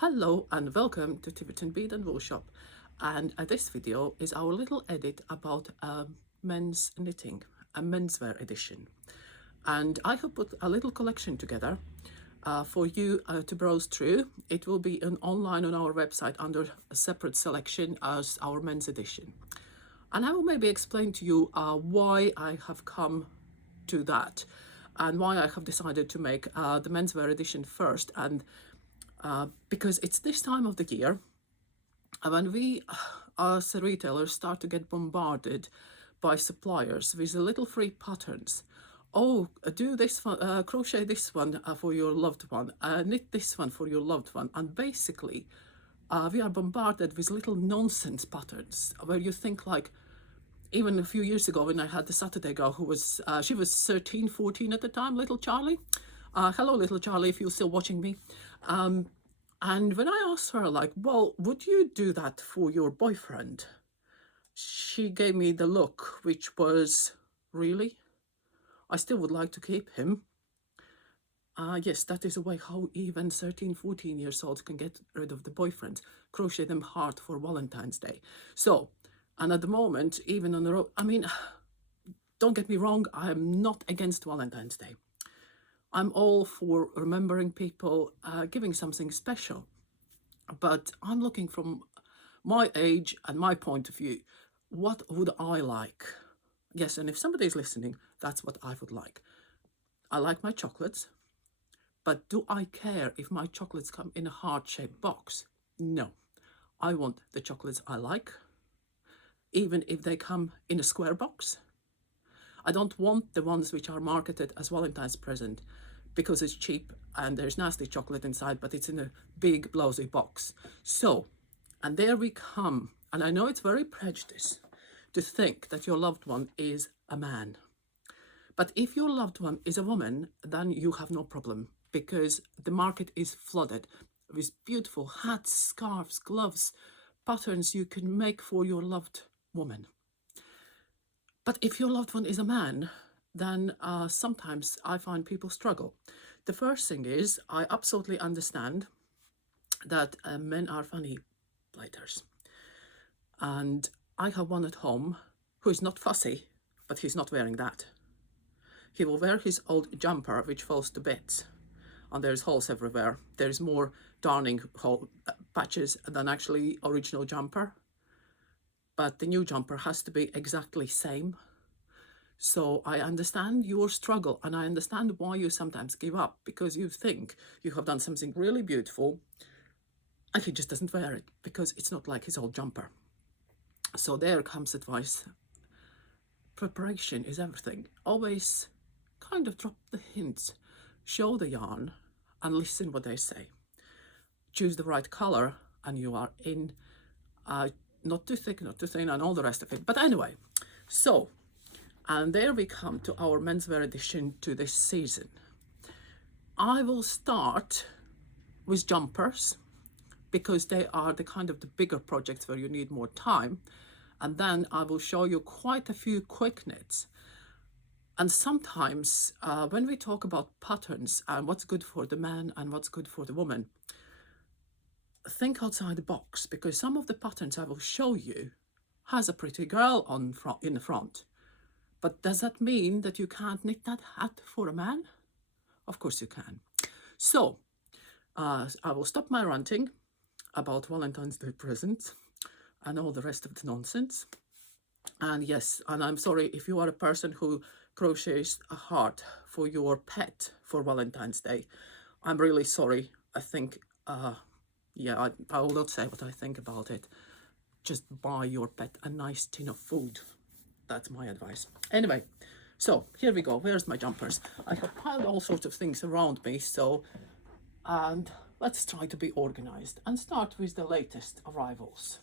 Hello and welcome to Pemberton Bead and Wool Shop, and this video is our little edit about men's knitting, a menswear edition. And I have put a little collection together for you to browse through. It will be online on our website under a separate selection as our men's edition. And I will maybe explain to you why I have come to that and why I have decided to make the menswear edition first, and because it's this time of the year when we as retailers start to get bombarded by suppliers with the little free patterns. Oh, do this one, crochet this one for your loved one, knit this one for your loved one. And basically we are bombarded with little nonsense patterns where you think like, even a few years ago when I had the Saturday girl who was, she was 13, 14 at the time, little Charlie. Hello, little Charlie, if you're still watching me. And when I asked her, like, well, would you do that for your boyfriend? She gave me the look, which was, really? I still would like to keep him. Yes, that is a way how even 13, 14 years old can get rid of the boyfriends. Crochet them hard for Valentine's Day. So, and at the moment, even on the road, I mean, don't get me wrong, I am not against Valentine's Day. I'm all for remembering people, giving something special. But I'm looking from my age and my point of view. What would I like? Yes, and if somebody is listening, that's what I would like. I like my chocolates, but do I care if my chocolates come in a heart-shaped box? No. I want the chocolates I like, even if they come in a square box. I don't want the ones which are marketed as Valentine's present because it's cheap and there's nasty chocolate inside, but it's in a big blousy box. So, and there we come. And I know it's very prejudiced to think that your loved one is a man. But if your loved one is a woman, then you have no problem, because the market is flooded with beautiful hats, scarves, gloves, patterns you can make for your loved woman. But if your loved one is a man, then sometimes I find people struggle. The first thing is, I absolutely understand that men are funny blighters. And I have one at home who is not fussy, but he's not wearing that. He will wear his old jumper, which falls to bits, and there's holes everywhere. There's more darning hole patches than actually original jumper. But the new jumper has to be exactly same. So I understand your struggle, and I understand why you sometimes give up, because you think you have done something really beautiful and he just doesn't wear it because it's not like his old jumper. So there comes advice. Preparation is everything. Always kind of drop the hints, show the yarn and listen what they say. Choose the right color and you are in. Not too thick, not too thin, and all the rest of it. But anyway, so, and there we come to our menswear edition to this season. I will start with jumpers because they are the kind of the bigger projects where you need more time. And then I will show you quite a few quick knits. And sometimes when we talk about patterns and what's good for the man and what's good for the woman, think outside the box, because some of the patterns I will show you has a pretty girl in the front. But does that mean that you can't knit that hat for a man? Of course you can. So I will stop my ranting about Valentine's Day presents and all the rest of the nonsense. And yes, and I'm sorry if you are a person who crochets a heart for your pet for Valentine's Day. I'm really sorry. I think yeah, I will not say what I think about it. Just buy your pet a nice tin of food. That's my advice. Anyway, so here we go. Where's my jumpers? I have piled all sorts of things around me, so, and let's try to be organized and start with the latest arrivals.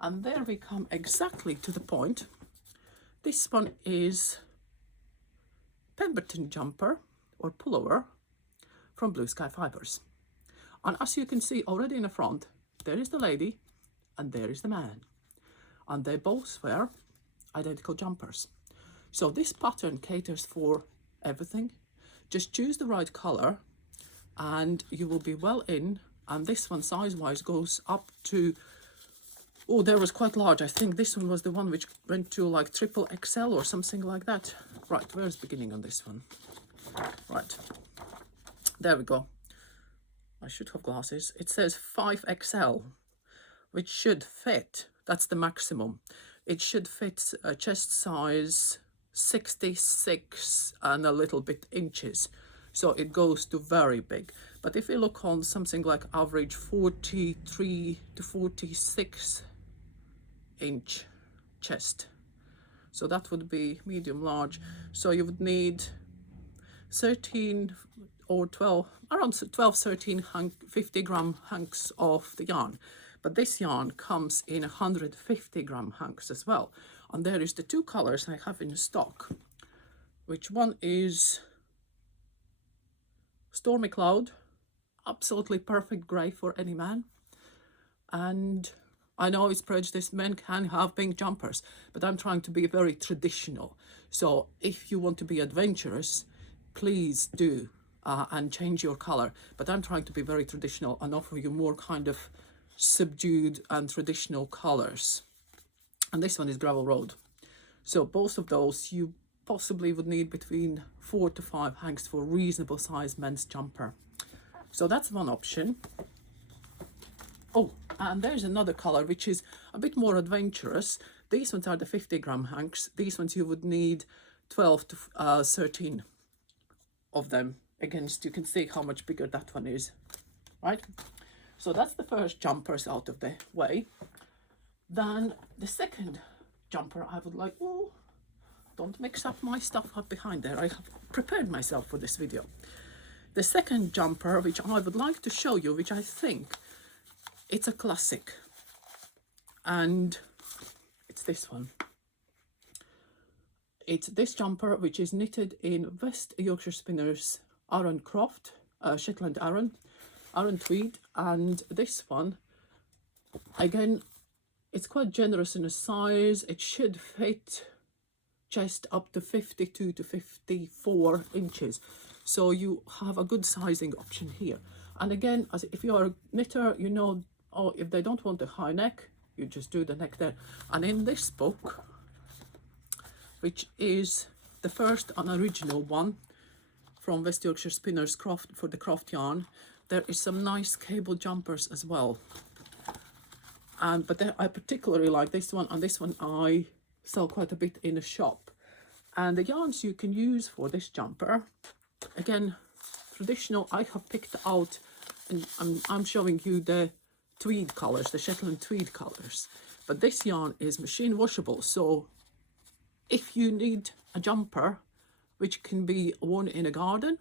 And there we come exactly to the point. This one is Pemberton jumper or pullover from Blue Sky Fibers. And as you can see already in the front, there is the lady and there is the man. And they both wear identical jumpers. So this pattern caters for everything. Just choose the right color and you will be well in And this one size-wise goes up to, oh, there was quite large. I think this one was the one which went to like triple XL or something like that. Right, where's beginning on this one? Right, there we go. I should have glasses. It says 5XL, which should fit. That's the maximum. It should fit a chest size 66 and a little bit inches. So it goes to very big. But if you look on something like average 43 to 46 inch chest, so that would be medium large. So you would need 13 or 12, around 12, 13, 50 gram hunks of the yarn. But this yarn comes in 150 gram hunks as well. And there is the two colors I have in stock, which one is Stormy Cloud, absolutely perfect grey for any man. And I know it's prejudice, men can have pink jumpers, but I'm trying to be very traditional. So if you want to be adventurous, please do and change your color. But I'm trying to be very traditional and offer you more kind of subdued and traditional colors. And this one is Gravel Road. So both of those you possibly would need between 4 to 5 hanks for reasonable size men's jumper. So that's one option. Oh, and there's another color which is a bit more adventurous. These ones are the 50 gram hanks. These ones you would need 12 to 13 of them. Against, you can see how much bigger that one is, right? So that's the first jumpers out of the way. Then the second jumper I would like, oh, don't mix up my stuff up behind there. I have prepared myself for this video. The second jumper which I would like to show you, which I think it's a classic, and it's this one. It's this jumper which is knitted in West Yorkshire Spinners Aran Croft, Shetland Aran tweed, and this one, again, it's quite generous in a size. It should fit chest up to 52 to 54 inches. So you have a good sizing option here. And again, as if you're a knitter, you know, oh, if they don't want a high neck, you just do the neck there. And in this book, which is the first and original one from West Yorkshire Spinners Croft for the Croft yarn, there is some nice cable jumpers as well. But I particularly like this one, and this one I sell quite a bit in a shop. And the yarns you can use for this jumper, again, traditional, I have picked out, and I'm showing you the tweed colors, the Shetland tweed colors. But this yarn is machine washable, so if you need a jumper which can be worn in a garden,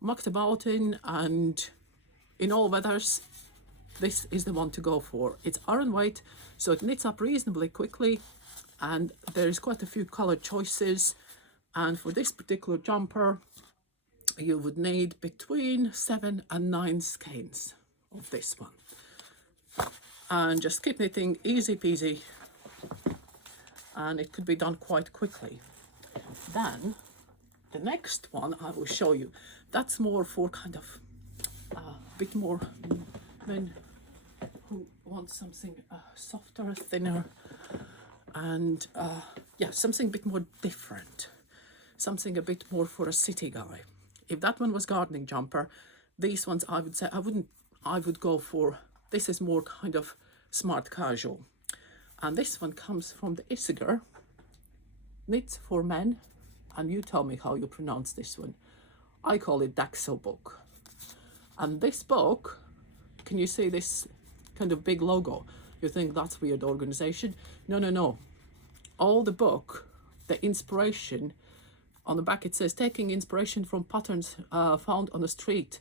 mucked about in, and in all weathers, this is the one to go for. It's Aran weight, so it knits up reasonably quickly, and there is quite a few color choices. And for this particular jumper, you would need between 7 and 9 skeins of this one. And just keep knitting, easy peasy, and it could be done quite quickly. Then the next one I will show you, that's more for kind of a bit more men who want something softer, thinner, and yeah, something a bit more different, something a bit more for a city guy. If that one was gardening jumper, these ones I would say I would go for, this is more kind of smart casual. And this one comes from the Isiger Knits for Men, and you tell me how you pronounce this one. I call it Daxel book. And this book, can you see this kind of big logo? You think that's weird organization? No. All the book, the inspiration, on the back it says, taking inspiration from patterns found on the street,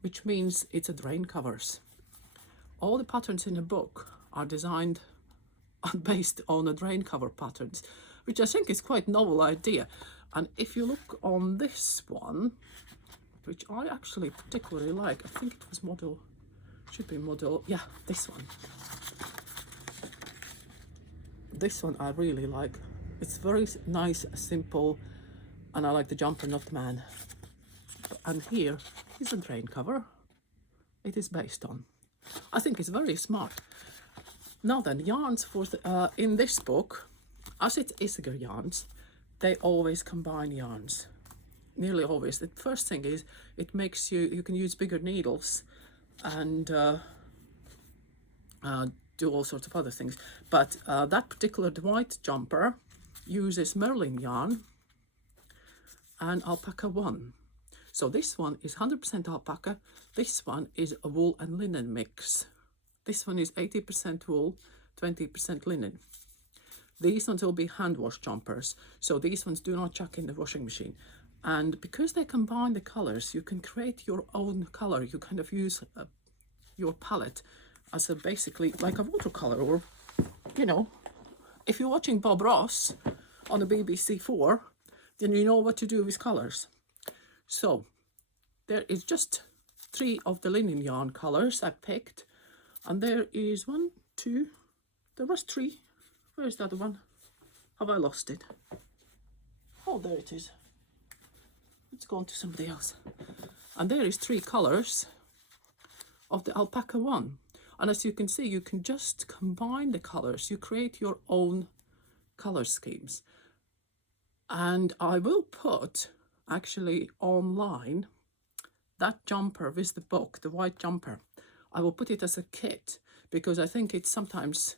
which means it's a drain covers. All the patterns in the book are designed and based on the drain cover patterns, which I think is quite novel idea. And if you look on this one, which I actually particularly like, I think it was model, should be model, yeah, this one. This one I really like. It's very nice, simple, and I like the jumper, not the man. And here is a drain cover, it is based on. I think it's very smart. Now then, yarns for in this book, as it is yarns, they always combine yarns. Nearly always. The first thing is it makes you can use bigger needles and do all sorts of other things. But that particular DWight jumper uses merlin yarn and alpaca 1. So this one is 100% alpaca. This one is a wool and linen mix. This one is 80% wool, 20% linen. These ones will be hand wash jumpers. So these ones do not chuck in the washing machine. And because they combine the colors, you can create your own color. You kind of use your palette as a basically like a watercolor, or, you know, if you're watching Bob Ross on the BBC4, then you know what to do with colors. So there is just 3 of the linen yarn colors I picked, and there is 1, 2, there was 3. Where's the other one? Have I lost it? Oh, there it is. It's gone to somebody else. And there is 3 colors of the alpaca 1. And as you can see, you can just combine the colors. You create your own color schemes. And I will put actually online that jumper with the book, the white jumper. I will put it as a kit because I think it's sometimes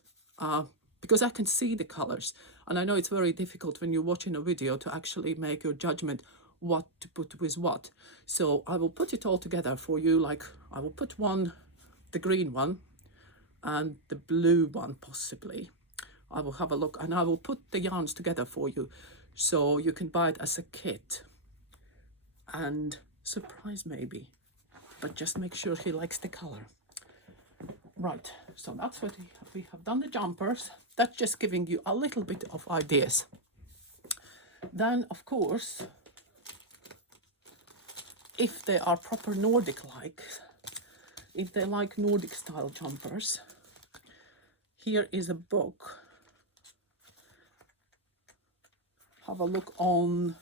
because I can see the colors, and I know it's very difficult when you're watching a video to actually make your judgment what to put with what. So I will put it all together for you. Like I will put one, the green one, and the blue one possibly. I will have a look, and I will put the yarns together for you so you can buy it as a kit. And surprise maybe, but just make sure he likes the color. Right, so that's what we have done, the jumpers. That's just giving you a little bit of ideas. Then, of course, if they are proper Nordic-like, if they like Nordic style jumpers, here is a book. Have a look on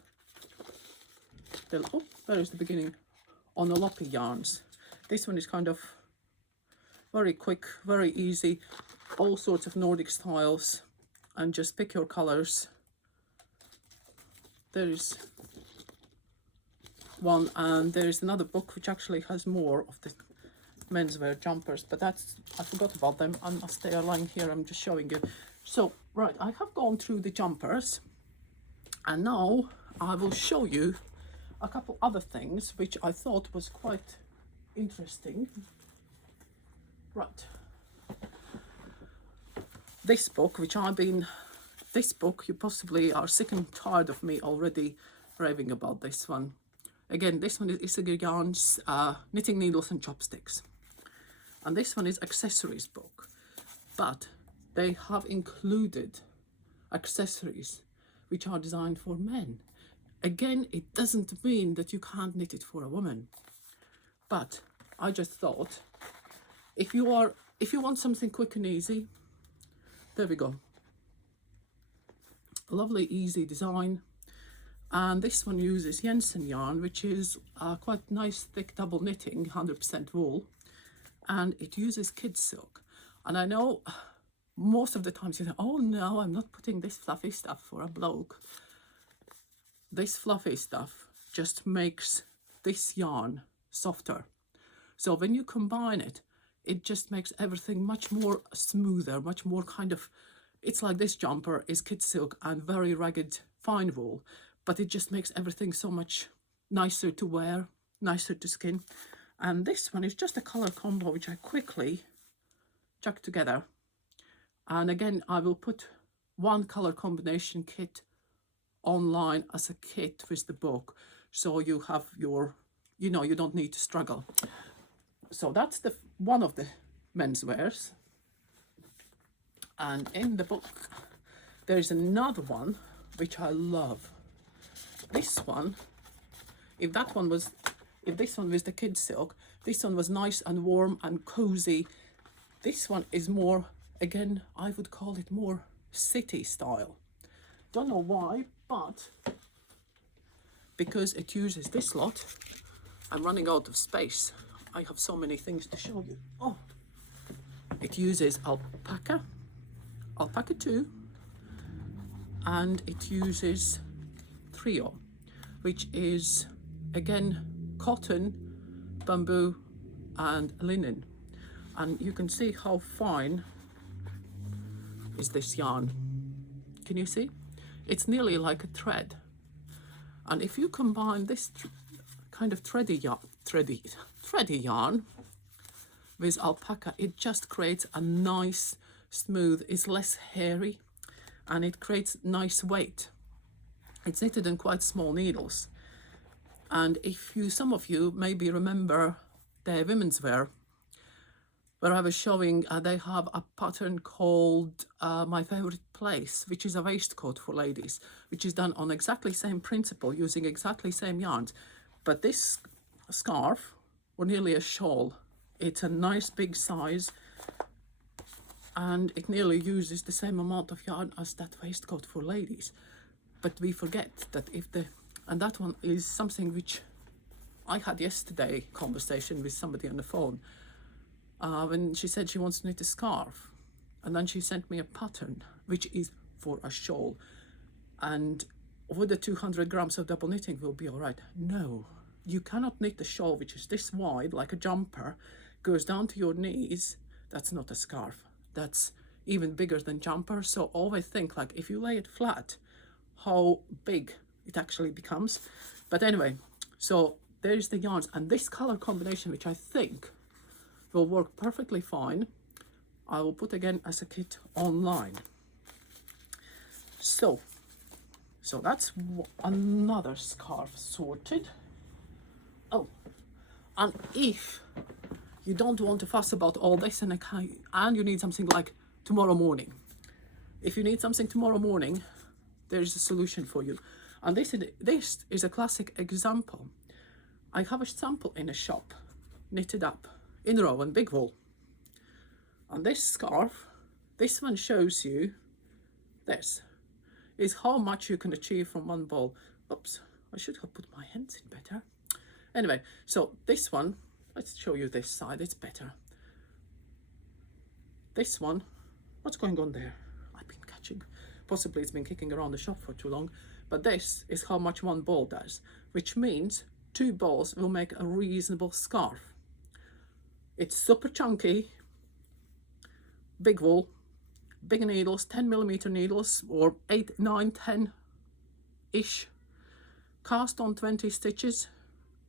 the, oh, there is the beginning, on the loppy yarns. This one is kind of very quick, very easy, all sorts of Nordic styles, and just pick your colors. There is one, and there is another book which actually has more of the menswear jumpers, but that's, I forgot about them, and as they are lying here, I'm just showing you. So, right, I have gone through the jumpers, and now I will show you a couple other things which I thought was quite interesting. Right. This book, this book, you possibly are sick and tired of me already raving about this one. Again, this one is Isager Yarns, Knitting Needles and Chopsticks. And this one is accessories book. But they have included accessories which are designed for men. Again, it doesn't mean that you can't knit it for a woman. But I just thought, if you want something quick and easy, there we go. Lovely, easy design. And this one uses Jensen yarn, which is quite nice, thick double knitting, 100% wool. And it uses kid silk. And I know most of the times you say, oh no, I'm not putting this fluffy stuff for a bloke. This fluffy stuff just makes this yarn softer. So when you combine it, it just makes everything much more smoother, much more kind of, it's like this jumper is kid silk and very ragged fine wool, but it just makes everything so much nicer to wear, nicer to skin. And this one is just a color combo which I quickly chucked together. And again, I will put one color combination kit online as a kit with the book, so you have your, you know, you don't need to struggle. So that's the one of the menswears. And in the book there's another one which I love. This one, if this one was the kid silk, this one was nice and warm and cozy. This one is more, again, I would call it more city style. Don't know why, but because it uses this lot, I'm running out of space I have so many things to show you. Oh, it uses alpaca 2, and it uses trio, which is again cotton, bamboo and linen. And you can see how fine is this yarn. Can you see? It's nearly like a thread. And if you combine this kind of thready yarn with alpaca, it just creates a nice smooth, it's less hairy, and it creates nice weight. It's knitted in quite small needles. And if you, some of you maybe remember the women's wear, where I was showing, they have a pattern called My Favorite Place, which is a waistcoat for ladies, which is done on exactly same principle, using exactly same yarns. But this scarf, or nearly a shawl, it's a nice big size, and it nearly uses the same amount of yarn as that waistcoat for ladies. But we forget that and that one is something which I had yesterday conversation with somebody on the phone, when she said she wants to knit a scarf, and then she sent me a pattern which is for a shawl, and with the 200 grams of double knitting will be all right. No, you cannot knit a shawl which is this wide, like a jumper, goes down to your knees. That's not a scarf. That's even bigger than jumper. So always think, like, if you lay it flat, how big it actually becomes. But anyway, so there's the yarns, and this color combination, which I think will work perfectly fine, I will put again as a kit online. So that's another scarf sorted. Oh, and if you don't want to fuss about all this and you need something like tomorrow morning, if you need something tomorrow morning, there's a solution for you. And this is a classic example. I have a sample in a shop, knitted up in row and big wool. And this scarf, this one shows you this is how much you can achieve from one ball. Oops, I should have put my hands in better. Anyway, so this one, let's show you this side, it's better. This one, what's going on there? I've been catching, possibly it's been kicking around the shop for too long, but this is how much one ball does, which means 2 balls will make a reasonable scarf. It's super chunky, big wool, big needles, 10mm needles, or 8, 9, 10-ish. Cast on 20 stitches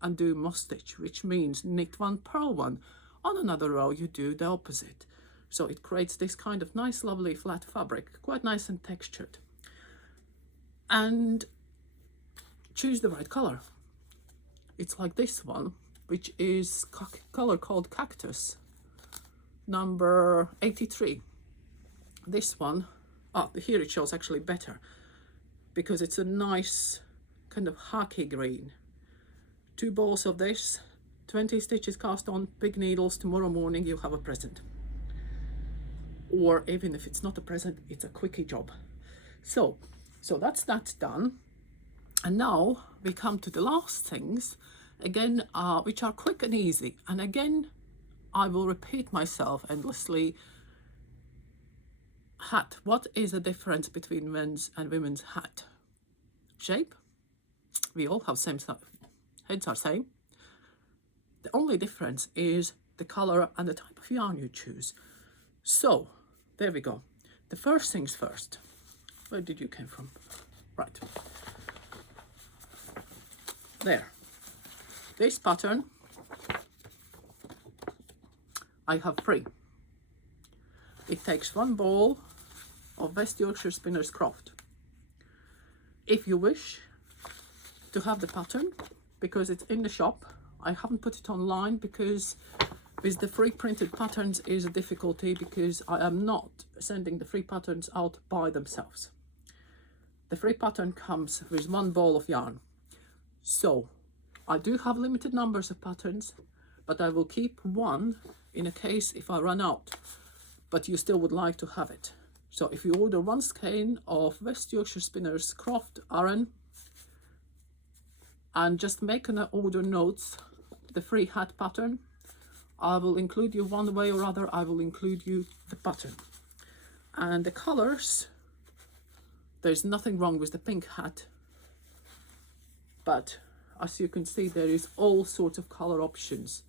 and do moss stitch, which means knit 1, purl 1. On another row you do the opposite. So it creates this kind of nice, lovely flat fabric, quite nice and textured. And choose the right color. It's like this one, which is color called Cactus, number 83. This one, here it shows actually better, because it's a nice kind of khaki green. 2 balls of this, 20 stitches cast on, big needles. Tomorrow morning you have a present. Or even if it's not a present, it's a quickie job. So that's that done. And now we come to the last things, again, which are quick and easy. And again, I will repeat myself endlessly. Hat. What is the difference between men's and women's hat? Shape. We all have same stuff. Heads are same. The only difference is the color and the type of yarn you choose. So there we go. The first things first. Where did you come from? Right. There. This pattern I have 3. It takes 1 ball of West Yorkshire Spinner's Croft. If you wish to have the pattern, because it's in the shop, I haven't put it online because with the free printed patterns is a difficulty, because I am not sending the free patterns out by themselves. The free pattern comes with 1 ball of yarn. So I do have limited numbers of patterns, but I will keep 1 in a case if I run out, but you still would like to have it. So if you order 1 skein of West Yorkshire Spinner's Croft Aran, and just make an order notes, the free hat pattern, I will include you one way or other. I will include you the pattern. And the colors, there's nothing wrong with the pink hat, but as you can see, there is all sorts of color options.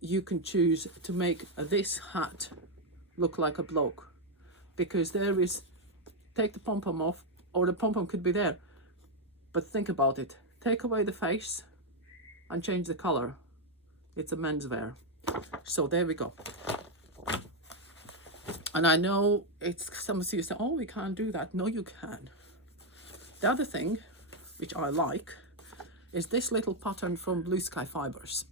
You can choose to make this hat look like a bloke, because there is, take the pom-pom off, or the pom-pom could be there, but think about it, take away the face and change the color. It's a menswear. So there we go. And I know it's, some of you say, oh, we can't do that. No, you can. The other thing, which I like, is this little pattern from Blue Sky Fibers.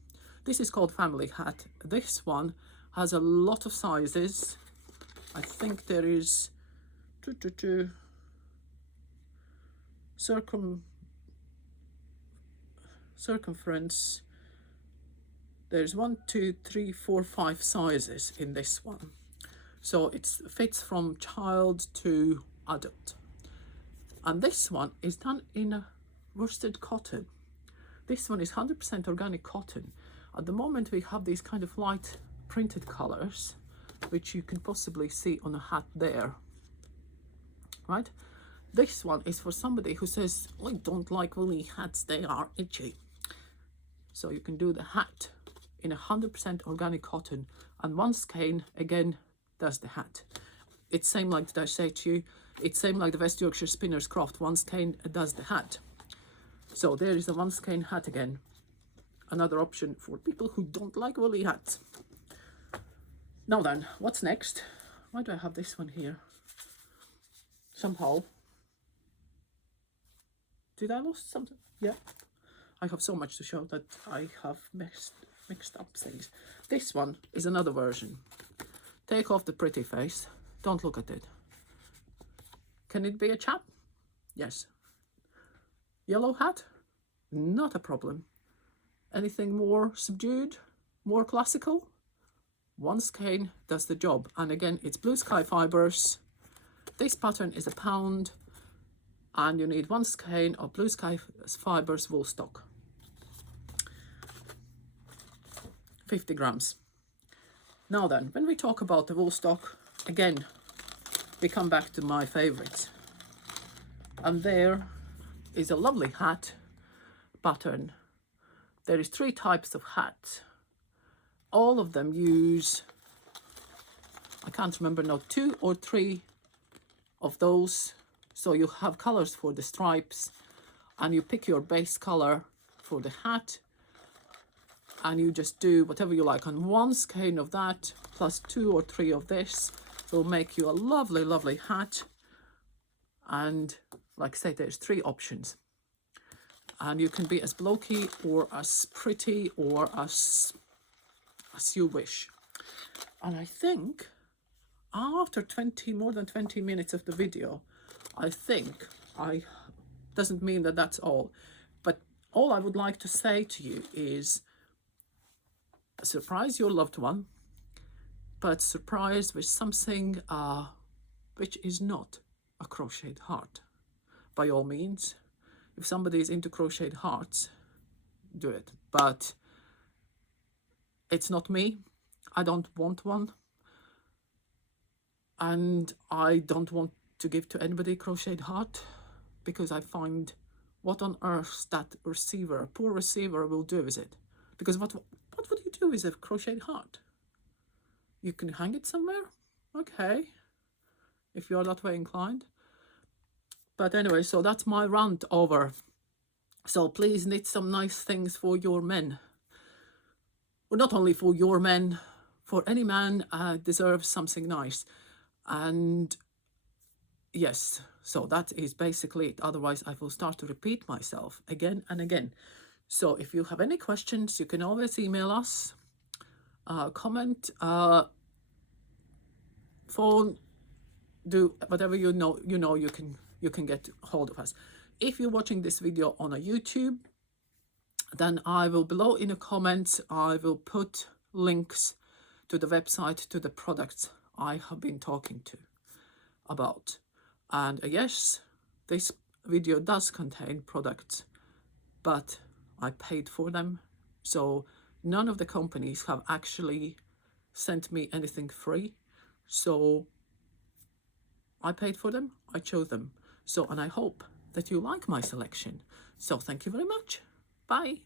This is called Family Hat. This one has a lot of sizes. I think there is circumference. There's 1, 2, 3, 4, 5 sizes in this one. So it fits from child to adult. And this one is done in a worsted cotton. This one is 100% organic cotton. At the moment we have these kind of light printed colors, which you can possibly see on a hat there, right? This one is for somebody who says, I don't like woolly hats, they are itchy. So you can do the hat in 100% organic cotton, and one skein again does the hat. It's same like, did I say to you, it's same like the West Yorkshire Spinner's Craft, one skein does the hat. So there is a one skein hat again, another option for people who don't like woolly hats. Now then, what's next? Why do I have this one here? Somehow, did I lose something? Yeah, I have so much to show that I have mixed up things. This one is another version. Take off the pretty face. Don't look at it. Can it be a chap? Yes. Yellow hat? Not a problem. Anything more subdued? More classical? One skein does the job. And again, it's Blue Sky Fibers. This pattern is £1, and you need one skein of Blue Sky Fibers wool stock. 50 grams. Now then, when we talk about the wool stock, again, we come back to my favorites. And there is a lovely hat pattern. There is 3 types of hats. All of them use, I can't remember now, 2 or 3 of those. So you have colors for the stripes, and you pick your base color for the hat, and you just do whatever you like. And one skein of that plus 2 or 3 of this will make you a lovely, lovely hat. And like I say, there's 3 options. And you can be as blokey or as pretty or as you wish. And I think after more than 20 minutes of the video, doesn't mean that that's all. But all I would like to say to you is, surprise your loved one, but surprise with something which is not a crocheted heart. By all means, if somebody is into crocheted hearts, do it. But it's not me. I don't want one. And I don't want to give to anybody a crocheted heart, because I find, what on earth that receiver, poor receiver, will do with it. Because what would you do with a crocheted heart? You can hang it somewhere? Okay, if you're that way inclined. But anyway, so that's my rant over. So please knit some nice things for your men. Well, not only for your men, for any man deserves something nice. And yes, so that is basically it. Otherwise, I will start to repeat myself again and again. So if you have any questions, you can always email us, comment, phone, do whatever you know you can get hold of us. If you're watching this video on a YouTube, then I will, below in the comments, I will put links to the website, to the products I have been talking about. And yes, this video does contain products, but I paid for them. So None of the companies have actually sent me anything free. So I paid for them, I chose them. So, and I hope that you like my selection. So thank you very much. Bye.